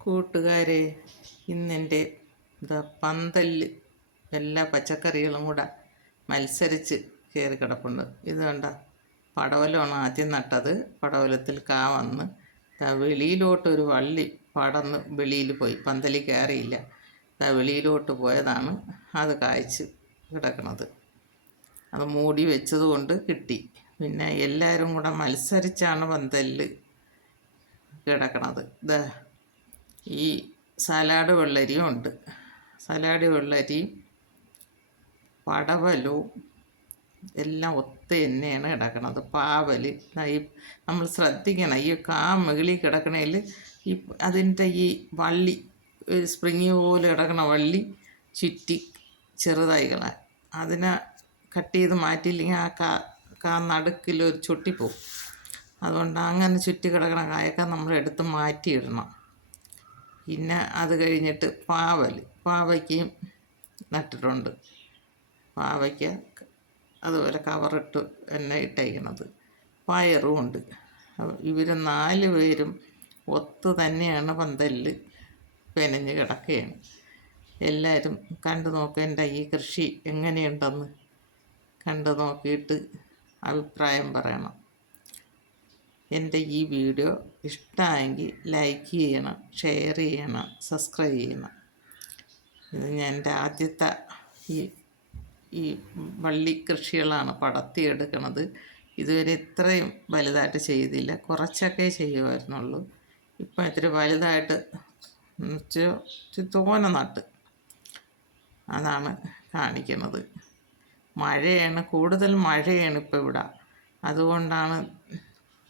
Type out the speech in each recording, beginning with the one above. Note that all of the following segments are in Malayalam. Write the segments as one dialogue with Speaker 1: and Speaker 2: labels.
Speaker 1: കൂട്ടുകാരെ ഇന്നെന്റെ എന്താ പന്തൽ എല്ലാ പച്ചക്കറികളും കൂടെ മത്സരിച്ച് കയറി കിടപ്പുണ്ട്. ഇത് കണ്ട പടവലമാണ് ആദ്യം നട്ടത്. പടവലത്തിൽ കാ വന്ന് വെളിയിലോട്ടൊരു വള്ളി പടന്ന് വെളിയിൽ പോയി. പന്തലിൽ കയറിയില്ല. വെളിയിലോട്ട് പോയതാണ്. അത് കായ്ച്ച് കിടക്കുന്നത് അത് മൂടി വെച്ചതുകൊണ്ട് കിട്ടി. പിന്നെ എല്ലാവരും കൂടെ മത്സരിച്ചാണ് പന്തലിൽ കിടക്കണത്. ഇതാ ഈ സലാഡ് വെള്ളരിയും ഉണ്ട്. സലാഡ് വെള്ളരി പടവലു എല്ലാം ഒത്ത തന്നെയാണ് കിടക്കണത്. പാവൽ ഈ നമ്മൾ ശ്രദ്ധിക്കണം. ഈ കാ മുകളിൽ കിടക്കണേൽ ഈ അതിന്റെ ഈ വള്ളി ഒരു സ്പ്രിങ് പോലെ കിടക്കണ വള്ളി ചുറ്റി ചെറുതായികളെ അതിനെ കട്ട് ചെയ്ത് മാറ്റിയില്ലെങ്കിൽ ആ കാ കാ നടുക്കിലൊരു ചുട്ടിപ്പോവും. അതുകൊണ്ട് അങ്ങനെ ചുറ്റി കിടക്കണ കായൊക്കെ നമ്മൾ എടുത്ത് മാറ്റിയിടണം. പിന്നെ അത് കഴിഞ്ഞിട്ട് പാവൽ പാവയ്ക്കയും നട്ടിട്ടുണ്ട്. പാവയ്ക്ക അതുപോലെ കവറിട്ട് എന്നെ ഇട്ടേക്കണത്. പയറും ഉണ്ട്. ഇവർ നാല് പേരും ഒത്ത് തന്നെയാണ് പന്തലിൽ പെനഞ്ഞ് കിടക്കുകയാണ് എല്ലാവരും കണ്ടു നോക്കേണ്ട ഈ കൃഷി എങ്ങനെയുണ്ടെന്ന് കണ്ടു നോക്കിയിട്ട് അഭിപ്രായം പറയണം. എന്റെ ഈ വീഡിയോ ഇഷ്ടമായെങ്കിൽ ലൈക്ക് ചെയ്യണം ഷെയർ ചെയ്യണം സബ്സ്ക്രൈബ് ചെയ്യണം. ഇത് ഞാൻ എന്റെ ആദ്യത്തെ ഈ ഈ വള്ളി കൃഷികളാണ് പടത്തിയെടുക്കണത്. ഇതുവരെ ഇത്രയും വലുതായിട്ട് ചെയ്തില്ല. കുറച്ചൊക്കെ ചെയ്യുമായിരുന്നുള്ളൂ. ഇപ്പം ഇത്തിരി വലുതായിട്ട് തോന നട്ട് അതാണ് കാണിക്കുന്നത് മഴയാണ് കൂടുതൽ മഴയാണ് ഇപ്പോൾ ഇവിടെ. അതുകൊണ്ടാണ്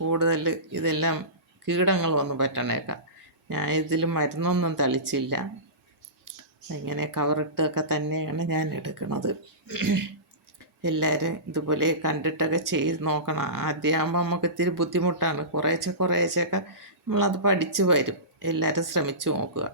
Speaker 1: കൂടുതൽ ഇതെല്ലാം കീടങ്ങൾ വന്ന് പറ്റണേക്കാം. ഞാൻ ഇതിൽ മരുന്നൊന്നും തളിച്ചില്ല. ഇങ്ങനെ കവറിട്ടൊക്കെ തന്നെയാണ് ഞാൻ എടുക്കുന്നത് എല്ലാവരും ഇതുപോലെ കണ്ടിട്ടൊക്കെ ചെയ്ത് നോക്കണം. ആദ്യമാകുമ്പോൾ നമുക്ക് ഇത്തിരി ബുദ്ധിമുട്ടാണ്. കുറേശ്ശെ കുറേശ്ശെയൊക്കെ നമ്മളത് പഠിച്ചു വരും. എല്ലാവരും ശ്രമിച്ചു നോക്കുക.